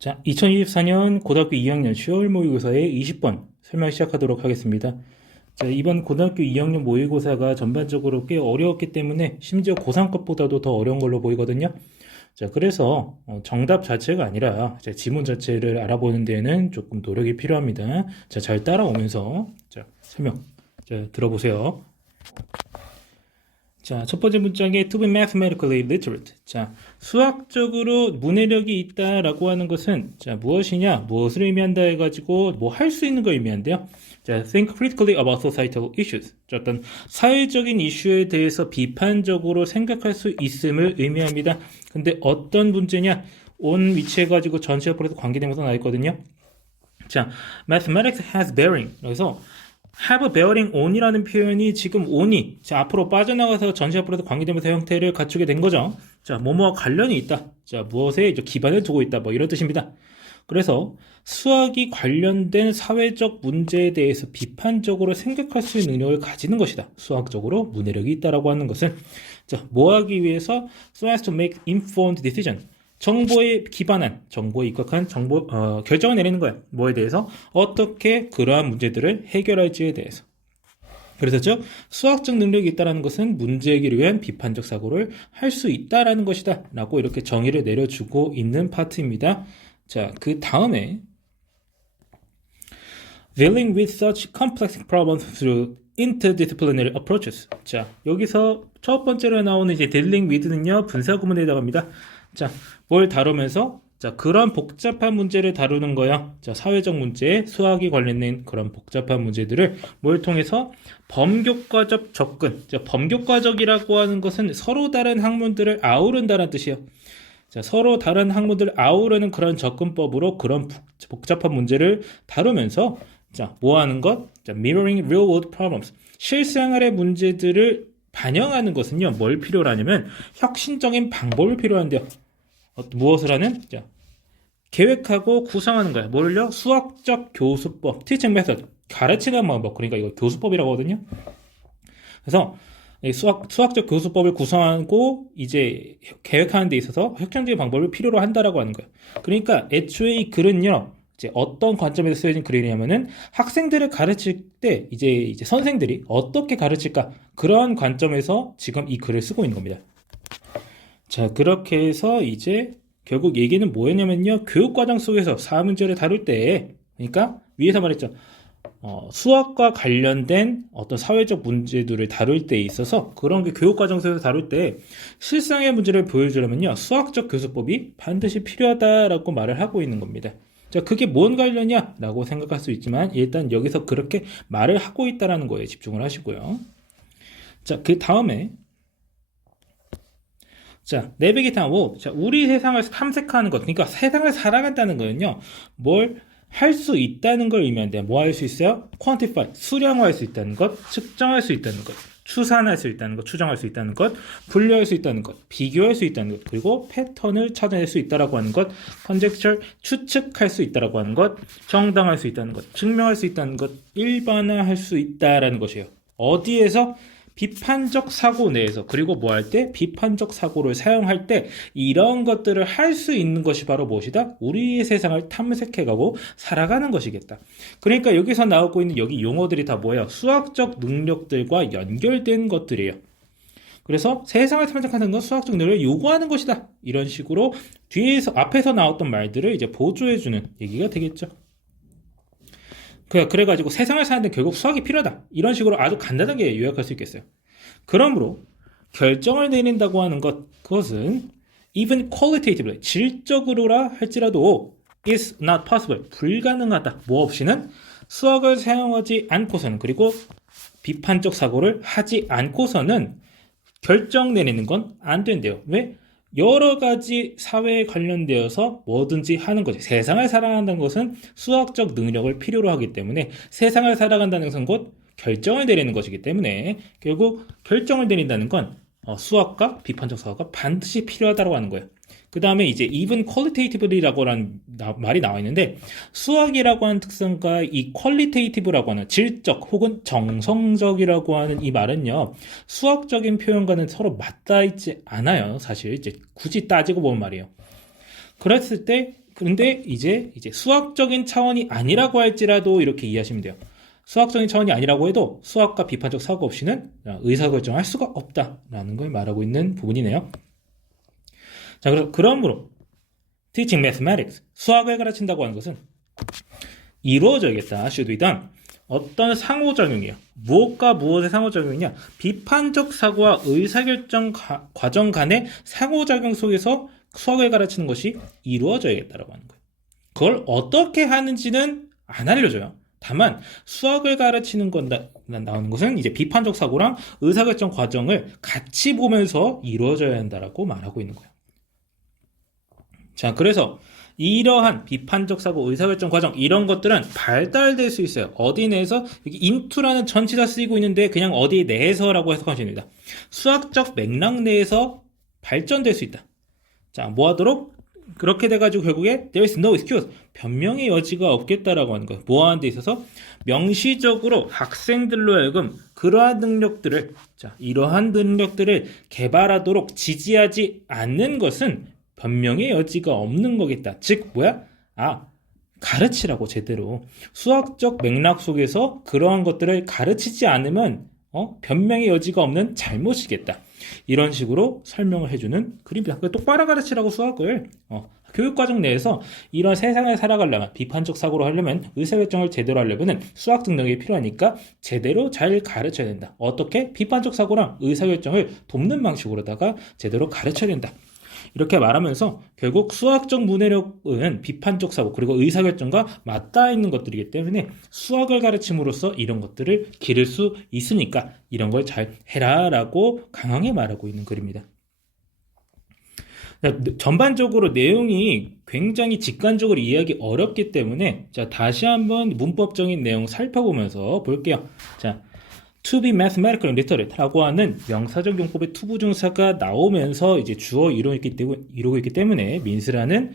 자, 2024년 고등학교 2학년 10월 모의고사의 20번 설명 시작하도록 하겠습니다. 자, 이번 고등학교 2학년 모의고사가 전반적으로 꽤 어려웠기 때문에 심지어 고3 것보다도 더 어려운 걸로 보이거든요. 자, 그래서 정답 자체가 아니라 지문 자체를 알아보는 데에는 조금 노력이 필요합니다. 자, 잘 따라오면서 설명 들어보세요. 자, 첫 번째 문장에 to be mathematically literate. 자, 수학적으로 문해력이 있다라고 하는 것은 무엇이냐, 무엇을 의미한다 해가지고 뭐 할 수 있는 걸 의미한대요. 자, think critically about societal issues. 자, 어떤 사회적인 이슈에 대해서 비판적으로 생각할 수 있음을 의미합니다. 근데 어떤 문제냐? on 위치해가지고 전체 어플에서 관계되면서 나와 있거든요. 자, mathematics has bearing. 그래서 have a bearing on이라는 표현이 지금 on이 앞으로 빠져나가서 전체 앞으로도 관계되면서 형태를 갖추게 된 거죠. 자, 뭐뭐와 관련이 있다. 자, 무엇에 기반을 두고 있다. 뭐 이런 뜻입니다. 그래서 수학이 관련된 사회적 문제에 대해서 비판적으로 생각할 수 있는 능력을 가지는 것이다. 수학적으로 문해력이 있다라고 하는 것은 자, 뭐 하기 위해서 so as to make informed decision. 정보에 기반한, 정보에 입각한 결정을 내리는 거야. 뭐에 대해서? 어떻게 그러한 문제들을 해결할지에 대해서. 그래서죠, 수학적 능력이 있다는 것은 문제 해결을 위한 비판적 사고를 할 수 있다라는 것이다. 라고 이렇게 정의를 내려주고 있는 파트입니다. 자, 그 다음에 dealing with such complex problems through interdisciplinary approaches. 자, 여기서 첫 번째로 나오는 dealing with는요, 분사 구문에 해당합니다. 자, 뭘 다루면서 그런 복잡한 문제를 다루는 거야. 자, 사회적 문제, 수학이 관련된 그런 복잡한 문제들을 뭘 통해서 범교과적 접근. 자, 범교과적이라고 하는 것은 서로 다른 학문들을 아우른다는 뜻이에요. 자, 서로 다른 학문들을 아우르는 그런 접근법으로 그런 복잡한 문제를 다루면서 뭐 하는 것? mirroring real world problems. 실생활의 문제들을 반영하는 것은요, 뭘 필요로 하냐면 혁신적인 방법을 필요한데요. 무엇을 하는? 계획하고 구상하는 거야. 뭐를요? 수학적 교수법, teaching method, 가르치는 방법. 그러니까 이거 교수법이라고 하거든요. 그래서 수학적 교수법을 구성하고 이제 계획하는 데 있어서 혁신적인 방법을 필요로 한다라고 하는 거예요. 그러니까 애초에 이 글은요, 이제 어떤 관점에서 쓰여진 글이냐면은 학생들을 가르칠 때 이제 선생들이 어떻게 가르칠까, 그런 관점에서 지금 이 글을 쓰고 있는 겁니다. 자, 그렇게 해서 이제 결국 얘기는 뭐였냐면요, 교육과정 속에서 사회 문제를 다룰 때, 그러니까 위에서 말했죠, 수학과 관련된 어떤 사회적 문제들을 다룰 때 있어서 그런 게 교육과정 속에서 다룰 때 실상의 문제를 보여주려면요, 수학적 교수법이 반드시 필요하다라고 말을 하고 있는 겁니다. 자, 그게 뭔 관련이야? 라고 생각할 수 있지만 일단 여기서 그렇게 말을 하고 있다는 거에 집중을 하시고요. 자, 그 다음에 내비게이터 자, 우리 세상을 탐색하는 것, 그러니까 세상을 살아간다는 거는요, 뭘 할 수 있다는 걸 의미한대요. 뭐 할 수 있어요? quantify, 수량화할 수 있다는 것, 측정할 수 있다는 것, 추산할 수 있다는 것, 추정할 수 있다는 것, 분류할 수 있다는 것, 비교할 수 있다는 것, 그리고 패턴을 찾아낼 수 있다라고 하는 것, conjecture, 추측할 수 있다라고 하는 것, 정당할 수 있다는 것, 증명할 수 있다는 것, 일반화할 수 있다라는 것이에요. 어디에서? 비판적 사고 내에서. 그리고 뭐 할 때? 비판적 사고를 사용할 때 이런 것들을 할 수 있는 것이 바로 무엇이다? 우리의 세상을 탐색해가고 살아가는 것이겠다. 그러니까 여기서 나오고 있는 여기 용어들이 다 뭐예요? 수학적 능력들과 연결된 것들이에요. 그래서 세상을 탐색하는 건 수학적 능력을 요구하는 것이다. 이런 식으로 앞에서 나왔던 말들을 이제 보조해주는 얘기가 되겠죠. 그래가지고 세상을 사는데 결국 수학이 필요하다. 이런 식으로 아주 간단하게 요약할 수 있겠어요. 그러므로 결정을 내린다고 하는 것, 그것은 even qualitatively, 질적으로라 할지라도 is not possible, 불가능하다. 뭐 없이는 수학을 사용하지 않고서는, 그리고 비판적 사고를 하지 않고서는 결정 내리는 건 안 된대요. 왜? 여러 가지 사회에 관련되어서 뭐든지 하는 거죠. 세상을 살아간다는 것은 수학적 능력을 필요로 하기 때문에 세상을 살아간다는 것은 곧 결정을 내리는 것이기 때문에 결국 결정을 내린다는 건 수학과 비판적 사고가 반드시 필요하다고 하는 거예요. 그 다음에 이제 even qualitatively라고 하는 말이 나와 있는데, 수학이라고 하는 특성과 이 qualitative라고 하는 질적 혹은 정성적이라고 하는 이 말은요, 수학적인 표현과는 서로 맞닿아 있지 않아요. 사실 이제 굳이 따지고 보면 말이에요. 그랬을 때 그런데 이제 수학적인 차원이 아니라고 할지라도 이렇게 이해하시면 돼요. 수학적인 차원이 아니라고 해도 수학과 비판적 사고 없이는 의사결정할 수가 없다라는 걸 말하고 있는 부분이네요. 자, 그러므로 teaching mathematics, 수학을 가르친다고 하는 것은 이루어져야겠다. should be done. 어떤 상호작용이에요. 무엇과 무엇의 상호작용이냐? 비판적 사고와 의사결정 과정 간의 상호작용 속에서 수학을 가르치는 것이 이루어져야겠다라고 하는 거예요. 그걸 어떻게 하는지는 안 알려줘요. 다만 수학을 가르치는 건 나오는 것은 이제 비판적 사고랑 의사결정 과정을 같이 보면서 이루어져야 한다라고 말하고 있는 거예요. 자, 그래서 이러한 비판적 사고, 의사결정 과정 이런 것들은 발달될 수 있어요. 어디 내에서 여기 into라는 전치사 쓰이고 있는데 그냥 어디 내에서라고 해석하시면 됩니다. 수학적 맥락 내에서 발전될 수 있다. 자, 뭐 하도록? 그렇게 돼가지고 결국에 there is no excuse, 변명의 여지가 없겠다라고 하는 거예요. 뭐 하는 데 있어서 명시적으로 학생들로 하여금 그러한 능력들을, 자, 이러한 능력들을 개발하도록 지지하지 않는 것은 변명의 여지가 없는 거겠다. 즉 뭐야? 가르치라고 제대로. 수학적 맥락 속에서 그러한 것들을 가르치지 않으면 변명의 여지가 없는 잘못이겠다. 이런 식으로 설명을 해주는 그림입니다. 똑바로 가르치라고 수학을 교육과정 내에서 이런 세상을 살아가려면, 비판적 사고로 하려면, 의사결정을 제대로 하려면 수학 능력이 필요하니까 제대로 잘 가르쳐야 된다. 어떻게? 비판적 사고랑 의사결정을 돕는 방식으로다가 제대로 가르쳐야 된다. 이렇게 말하면서 결국 수학적 문해력은 비판적 사고 그리고 의사결정과 맞닿아 있는 것들이기 때문에 수학을 가르침으로써 이런 것들을 기를 수 있으니까 이런 걸 잘 해라라고 강하게 말하고 있는 글입니다. 전반적으로 내용이 굉장히 직관적으로 이해하기 어렵기 때문에 자, 다시 한번 문법적인 내용 살펴보면서 볼게요. 자, to be mathematical literate 라고 하는 명사적 용법의 투부정사가 나오면서 이제 주어 이루고 있기 때문에 means라는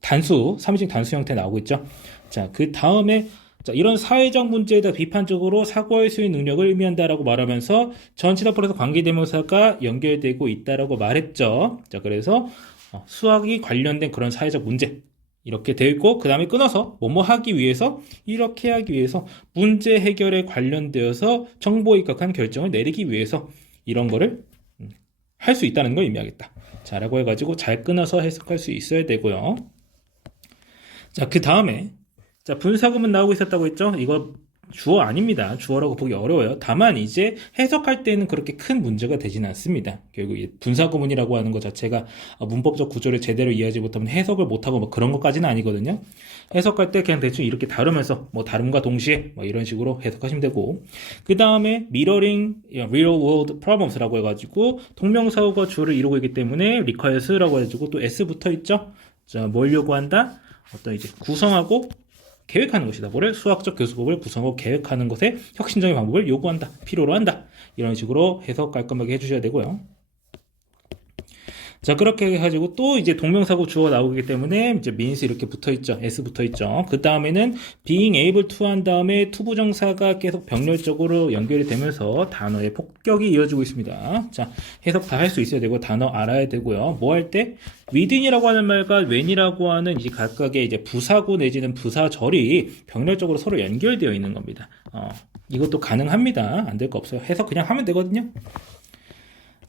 단수, 3인칭 단수 형태 나오고 있죠. 자, 그 다음에 자, 이런 사회적 문제에 대해 비판적으로 사고할 수 있는 능력을 의미한다라고 말하면서 전치사 플러스 관계대명사가 연결되고 있다라고 말했죠. 자, 그래서 수학이 관련된 그런 사회적 문제 이렇게 되어 있고 그 다음에 끊어서 뭐뭐 하기 위해서 이렇게 하기 위해서 문제 해결에 관련되어서 정보에 입각한 결정을 내리기 위해서 이런 거를 할 수 있다는 걸 의미하겠다. 자, 라고 해가지고 잘 끊어서 해석할 수 있어야 되고요. 자, 그 다음에 자, 분사구문 나오고 있었다고 했죠? 이거 주어 아닙니다. 주어라고 보기 어려워요. 다만 이제 해석할 때는 그렇게 큰 문제가 되지는 않습니다. 결국 분사구문이라고 하는 것 자체가 문법적 구조를 제대로 이해하지 못하면 해석을 못하고 뭐 그런 것까지는 아니거든요. 해석할 때 그냥 대충 이렇게 다루면서 뭐 다름과 동시에 뭐 이런 식으로 해석하시면 되고 그 다음에 mirroring real world problems라고 해가지고 동명사호가 주어를 이루고 있기 때문에 requires라고 해가지고 또 s 붙어 있죠. 자, 뭘 요구한다? 어떤 이제 구성하고 계획하는 것이다. 뭐를? 수학적 교수법을 구성하고 계획하는 것에 혁신적인 방법을 요구한다. 필요로 한다. 이런 식으로 해석 깔끔하게 해주셔야 되고요. 자, 그렇게 해가지고 또 이제 동명사고 주어가 나오기 때문에 이제 means 이렇게 붙어 있죠. s 붙어 있죠. 그 다음에는 being able to 한 다음에 투부정사가 계속 병렬적으로 연결이 되면서 단어의 폭격이 이어지고 있습니다. 자, 해석 다 할 수 있어야 되고 단어 알아야 되고요. 뭐 할 때? within이라고 하는 말과 when이라고 하는 이제 각각의 이제 부사구 내지는 부사절이 병렬적으로 서로 연결되어 있는 겁니다. 이것도 가능합니다. 안 될 거 없어요. 해석 그냥 하면 되거든요.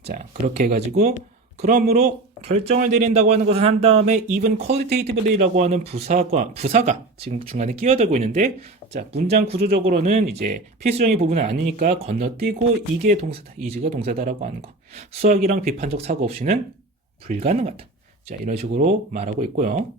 자, 그렇게 해가지고 그러므로 결정을 내린다고 하는 것은 한 다음에 even qualitatively라고 하는 부사가 지금 중간에 끼어들고 있는데 자, 문장 구조적으로는 이제 필수적인 부분은 아니니까 건너뛰고 이게 동사다, 이지가 동사다라고 하는 거. 수학이랑 비판적 사고 없이는 불가능하다. 자, 이런 식으로 말하고 있고요.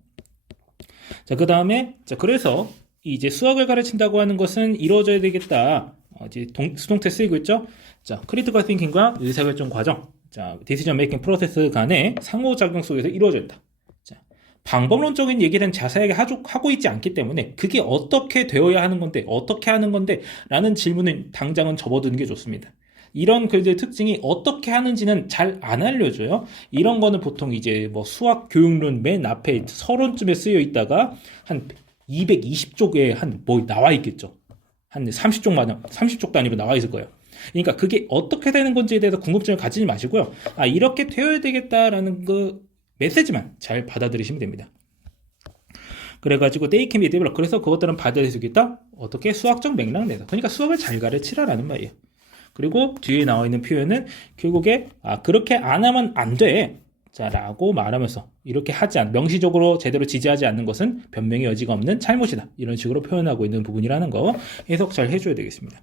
자, 그 다음에 자, 그래서 이제 수학을 가르친다고 하는 것은 이루어져야 되겠다. 이제 수동태 쓰이고 있죠. 자, critical thinking과 의사결정 과정. 자, decision making 프로세스 간의 상호작용 속에서 이루어진다. 자, 방법론적인 얘기는 자세하게 하고 있지 않기 때문에 그게 어떻게 되어야 하는 건데, 어떻게 하는 건데 라는 질문을 당장은 접어두는 게 좋습니다. 이런 글들의 특징이 어떻게 하는지는 잘 안 알려줘요. 이런 거는 보통 이제 뭐 수학 교육론 맨 앞에 서론쯤에 쓰여 있다가 한 220쪽에 한 뭐 나와 있겠죠. 한 30쪽 단위로 나와 있을 거예요. 그러니까 그게 어떻게 되는 건지에 대해서 궁금증을 가지지 마시고요. 이렇게 되어야 되겠다라는 그 메시지만 잘 받아들이시면 됩니다. 그래가지고 they can be developed. 그래서 그것들은 받아들일 수 있다. 어떻게? 수학적 맥락 내서. 그러니까 수학을 잘 가르치라라는 말이에요. 그리고 뒤에 나와 있는 표현은 결국에 그렇게 안 하면 안 돼. 자, 라고 말하면서 이렇게 명시적으로 제대로 지지하지 않는 것은 변명의 여지가 없는 잘못이다. 이런 식으로 표현하고 있는 부분이라는 거 해석 잘 해줘야 되겠습니다.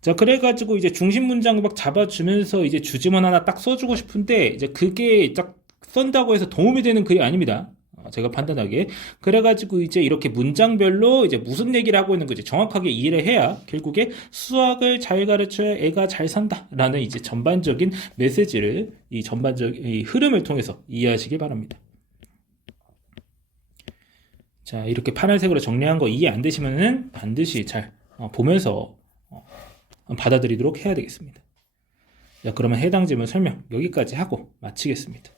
자, 그래가지고 이제 중심 문장 막 잡아주면서 이제 주지문 하나 딱 써주고 싶은데 이제 그게 딱 쓴다고 해서 도움이 되는 글이 아닙니다. 제가 판단하기에. 그래가지고 이제 이렇게 문장별로 이제 무슨 얘기를 하고 있는 거지 정확하게 이해를 해야 결국에 수학을 잘 가르쳐야 애가 잘 산다라는 이제 전반적인 메시지를 이 전반적인 이 흐름을 통해서 이해하시길 바랍니다. 자, 이렇게 파란색으로 정리한 거 이해 안 되시면은 반드시 잘 보면서 받아들이도록 해야 되겠습니다. 자, 그러면 해당 질문 설명 여기까지 하고 마치겠습니다.